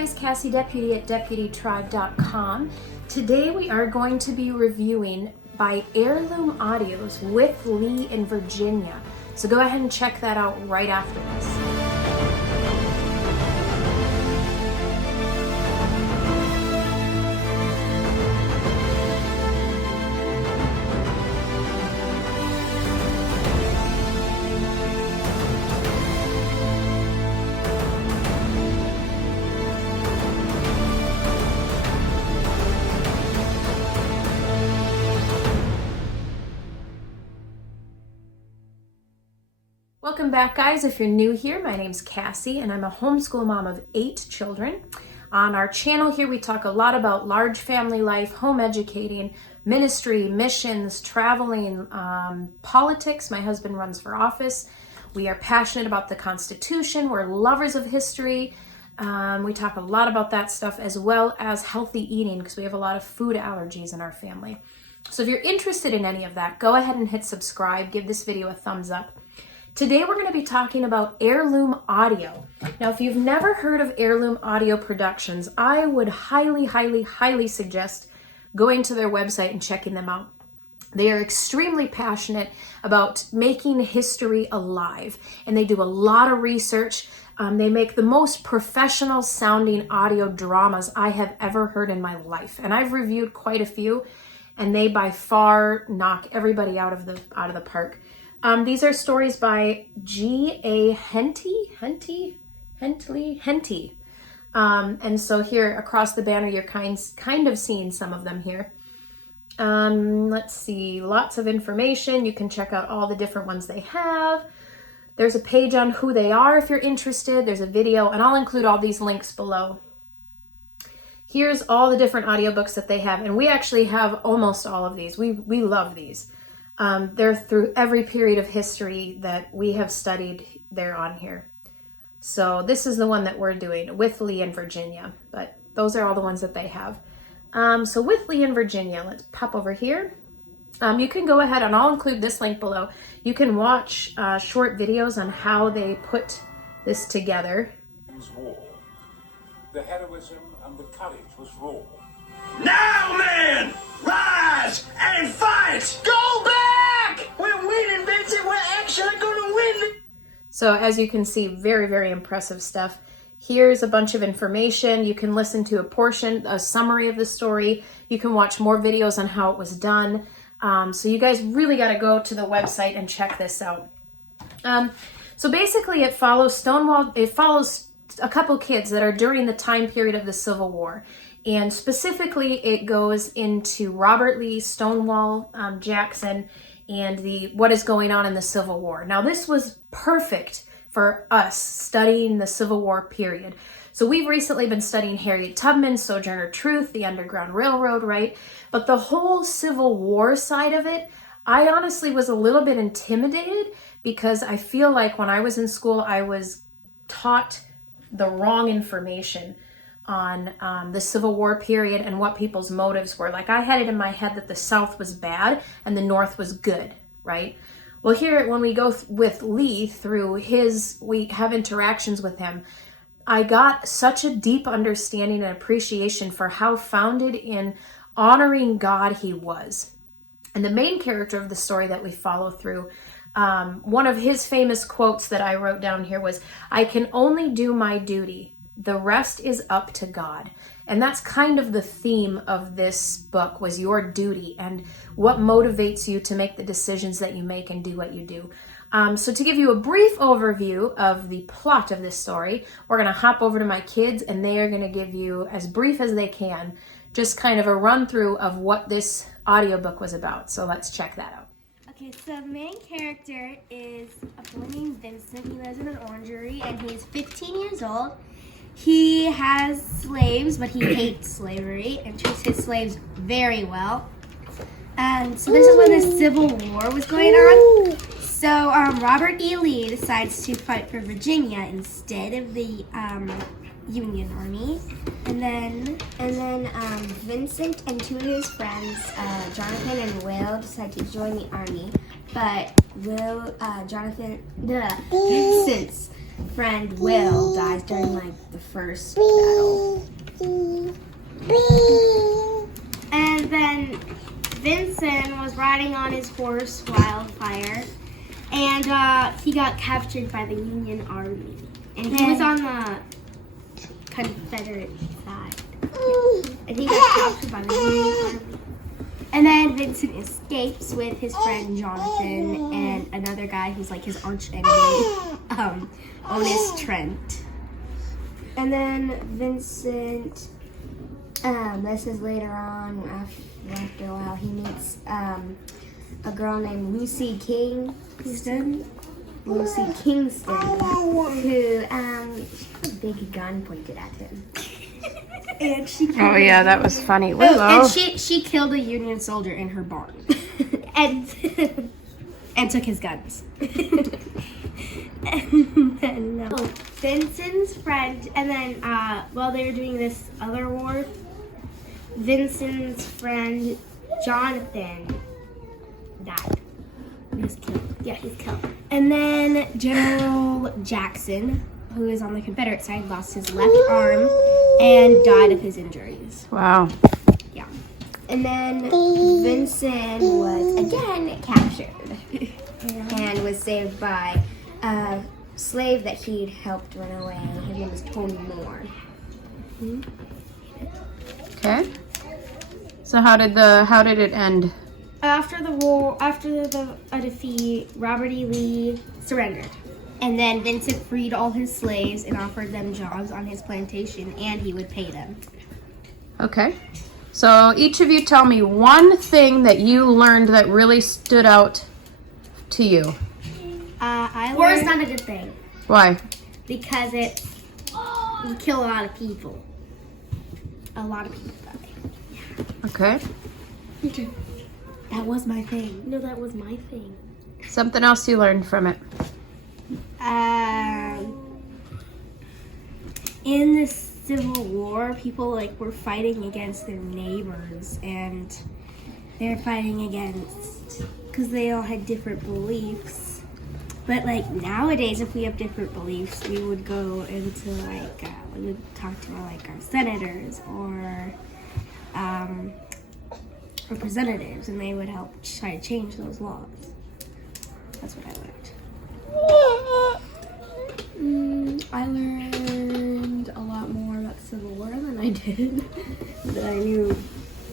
guys, Cassie Deputy at DeputyTribe.com. Today we are going to be reviewing by Heirloom Audios with Lee in Virginia. So go ahead and check that out right after this. Welcome back, guys. If you're new here, my name's Cassie and I'm a homeschool mom of 8 children. On our channel here, we talk a lot about large family life, home educating, ministry, missions, traveling, politics. My husband runs for office. We are passionate about the Constitution. We're lovers of history. We talk a lot about that stuff, as well as healthy eating, because we have a lot of food allergies in our family. So if you're interested in any of that, go ahead and hit subscribe. Give this video a thumbs up. Today we're going to be talking about Heirloom Audio. Now, if you've never heard of Heirloom Audio Productions, I would highly suggest going to their website and checking them out. They are extremely passionate about making history alive, and they do a lot of research. They make the most professional sounding audio dramas I have ever heard in my life, and I've reviewed quite a few, and they by far knock everybody out of the park. These are stories by G.A. Henty. And so here across the banner, you're kind of seeing some of them here. Let's see, lots of information. You can check out all the different ones they have. There's a page on who they are if you're interested. There's a video, and I'll include all these links below. Here's all the different audiobooks that they have, and we actually have almost all of these. We love these. They're through every period of history that we have studied. They're on here. So this is the one that we're doing with Lee in Virginia, but those are all the ones that they have. So with Lee in Virginia, let's pop over here. You can go ahead, and I'll include this link below. You can watch short videos on how they put this together. War. The heroism and the courage was raw. Now, men, rise and fight! Go back! We're winning, Vincent. We're actually gonna win. So as you can see, very impressive stuff. Here's a bunch of information. You can listen to a summary of the story. You can watch more videos on how it was done. So you guys really got to go to the website and check this out. So basically it follows a couple kids that are during the time period of the Civil War. And specifically, it goes into Robert Lee, Stonewall Jackson, and what is going on in the Civil War. Now, this was perfect for us studying the Civil War period. So we've recently been studying Harriet Tubman, Sojourner Truth, the Underground Railroad, right? But the whole Civil War side of it, I honestly was a little bit intimidated, because I feel like when I was in school, I was taught the wrong information on the Civil War period and what people's motives were. Like, I had it in my head that the South was bad and the North was good, right? Well, here, when we go with Lee we have interactions with him, I got such a deep understanding and appreciation for how founded in honoring God he was. And the main character of the story that we follow through, one of his famous quotes that I wrote down here was, "I can only do my duty. The rest is up to God." And that's kind of the theme of this book, was your duty and what motivates you to make the decisions that you make and do what you do. So to give you a brief overview of the plot of this story, we're going to hop over to my kids, and they are going to give you, as brief as they can, just kind of a run through of what this audiobook was about. So let's check that out. Okay, so the main character is a boy named Vincent. He lives in an orangery, and he's 15 years old. He has slaves, but he hates slavery and treats his slaves very well. And so this is when the Civil War was going on. So Robert E. Lee decides to fight for Virginia instead of the Union Army. And then Vincent and 2 of his friends, Jonathan and Will, decide to join the army. But Vincent's friend Will dies during like the first battle. And then Vincent was riding on his horse Wildfire, and he got captured by the Union Army. And he was on the Confederate side. And he got captured by the Union Army. And then Vincent escapes with his friend Jonathan and another guy who's like his arch enemy, Onis Trent. And then Vincent, this is later on, after a while, he meets a girl named Lucy Kingston, who a big gun pointed at him. And she Oh yeah, that was funny. and she killed a Union soldier in her barn, and took his guns. And then Vincent's friend, and then while they were doing this other war, Vincent's friend Jonathan died. He was killed. Yeah, he's killed. And then General Jackson, who is on the Confederate side, lost his left arm and died of his injuries. Wow. Yeah. And then Vincent was again captured and was saved by a slave that he'd helped run away. His name was Tony Moore. Okay. So how did it end? After the war, after a defeat, Robert E. Lee surrendered. And then Vincent freed all his slaves and offered them jobs on his plantation, and he would pay them. Okay. So each of you tell me one thing that you learned that really stood out to you. War is not a good thing Why? because you kill a lot of people. A lot of people die. Okay. That was my thing. No, that was my thing. Something else you learned from it. In the Civil War, people were fighting against their neighbors, and they're fighting against because they all had different beliefs. But nowadays, if we have different beliefs, we would go into we would talk to our senators or representatives, and they would help try to change those laws. That's what I learned. I learned a lot more about the Civil War than I did that I knew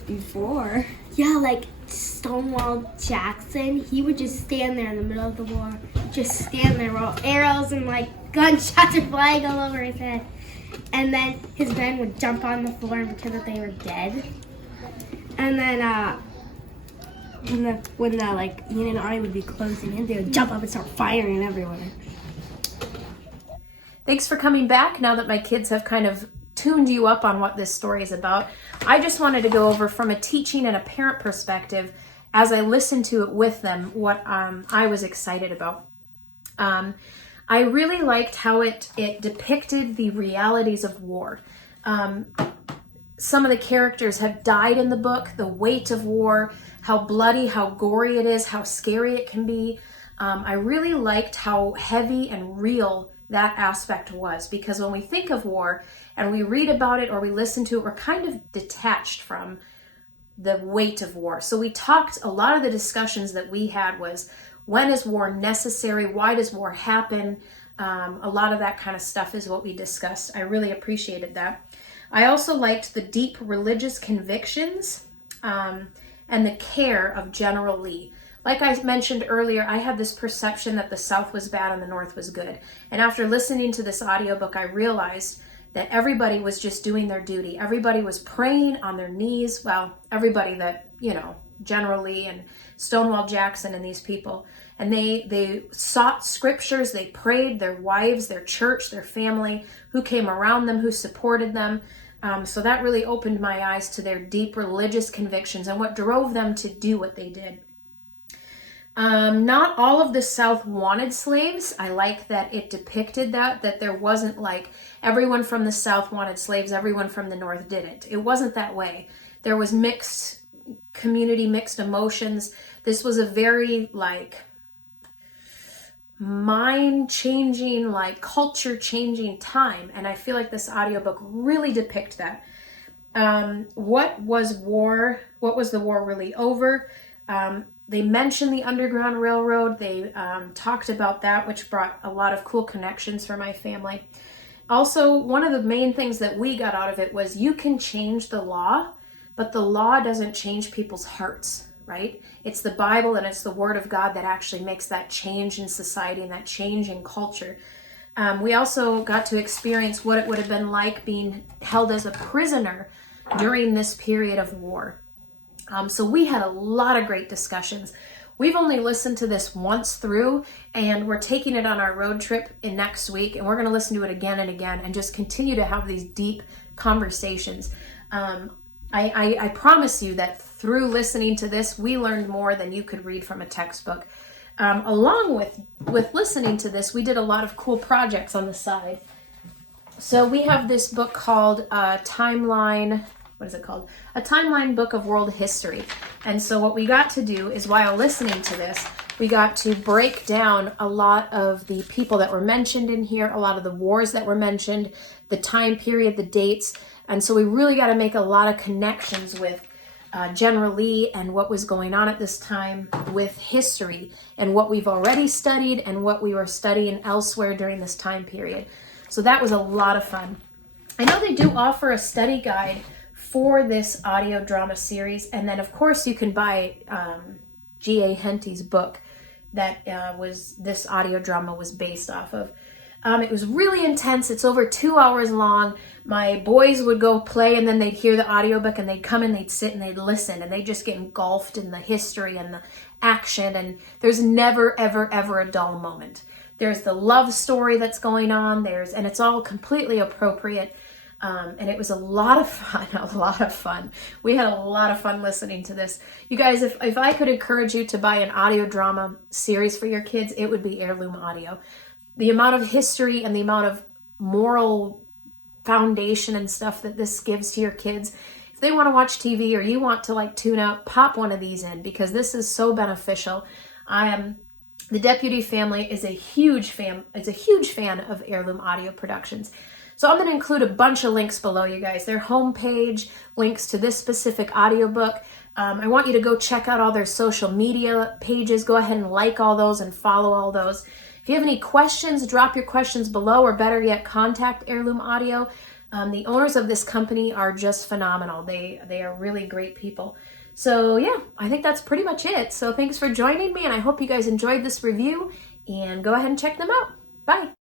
before. Yeah, Stonewall Jackson, he would just stand there in the middle of the war, just stand there while arrows and gunshots are flying all over his head. And then his men would jump on the floor and pretend that they were dead. And then when the Union Army would be closing in, they would jump up and start firing everywhere. Thanks for coming back. Now that my kids have kind of tuned you up on what this story is about, I just wanted to go over from a teaching and a parent perspective, as I listened to it with them, what I was excited about. I really liked how it depicted the realities of war. Some of the characters have died in the book, the weight of war, how bloody, how gory it is, how scary it can be. I really liked how heavy and real that aspect was, because when we think of war and we read about it or we listen to it, we're kind of detached from the weight of war. So a lot of the discussions that we had was, when is war necessary? Why does war happen? A lot of that kind of stuff is what we discussed. I really appreciated that. I also liked the deep religious convictions and the care of General Lee. Like I mentioned earlier, I had this perception that the South was bad and the North was good. And after listening to this audiobook, I realized that everybody was just doing their duty. Everybody was praying on their knees. Well, everybody that, General Lee and Stonewall Jackson and these people. And they sought scriptures, they prayed, their wives, their church, their family, who came around them, who supported them. So that really opened my eyes to their deep religious convictions and what drove them to do what they did. Not all of the South wanted slaves. I like that it depicted that there wasn't everyone from the South wanted slaves, everyone from the North didn't. It wasn't that way. There was mixed community, mixed emotions. This was a very mind-changing, like culture-changing time. And I feel like this audiobook really depicts that. What was war? What was the war really over? They mentioned the Underground Railroad. They talked about that, which brought a lot of cool connections for my family. Also, one of the main things that we got out of it was you can change the law, but the law doesn't change people's hearts, right? It's the Bible and it's the Word of God that actually makes that change in society and that change in culture. We also got to experience what it would have been like being held as a prisoner during this period of war. So we had a lot of great discussions. We've only listened to this once through, and we're taking it on our road trip in next week, and we're going to listen to it again and again and just continue to have these deep conversations. I promise you that through listening to this, we learned more than you could read from a textbook. Along with listening to this, we did a lot of cool projects on the side. So we have this book called Timeline. What is it called? A Timeline Book of World History. And so what we got to do is, while listening to this, we got to break down a lot of the people that were mentioned in here, a lot of the wars that were mentioned, the time period, the dates. And so we really got to make a lot of connections with General Lee and what was going on at this time with history and what we've already studied and what we were studying elsewhere during this time period. So that was a lot of fun. I know they do offer a study guide for this audio drama series, and then of course you can buy G.A. Henty's book that this audio drama was based off of. It was really intense. It's over 2 hours long. My boys would go play, and then they'd hear the audiobook, and they'd come and they'd sit and they'd listen, and they just get engulfed in the history and the action, and there's never, ever, ever a dull moment. There's the love story that's going on, and it's all completely appropriate. And it was a lot of fun, We had a lot of fun listening to this. You guys, if I could encourage you to buy an audio drama series for your kids, it would be Heirloom Audio. The amount of history and the amount of moral foundation and stuff that this gives to your kids. If they want to watch TV or you want to like tune out, pop one of these in, because this is so beneficial. The Deputy family is a huge fan of Heirloom Audio Productions. So I'm going to include a bunch of links below, you guys. Their homepage, links to this specific audiobook. I want you to go check out all their social media pages. Go ahead and like all those and follow all those. If you have any questions, drop your questions below, or better yet, contact Heirloom Audio. The owners of this company are just phenomenal. They are really great people. So yeah, I think that's pretty much it. So thanks for joining me, and I hope you guys enjoyed this review, and go ahead and check them out. Bye.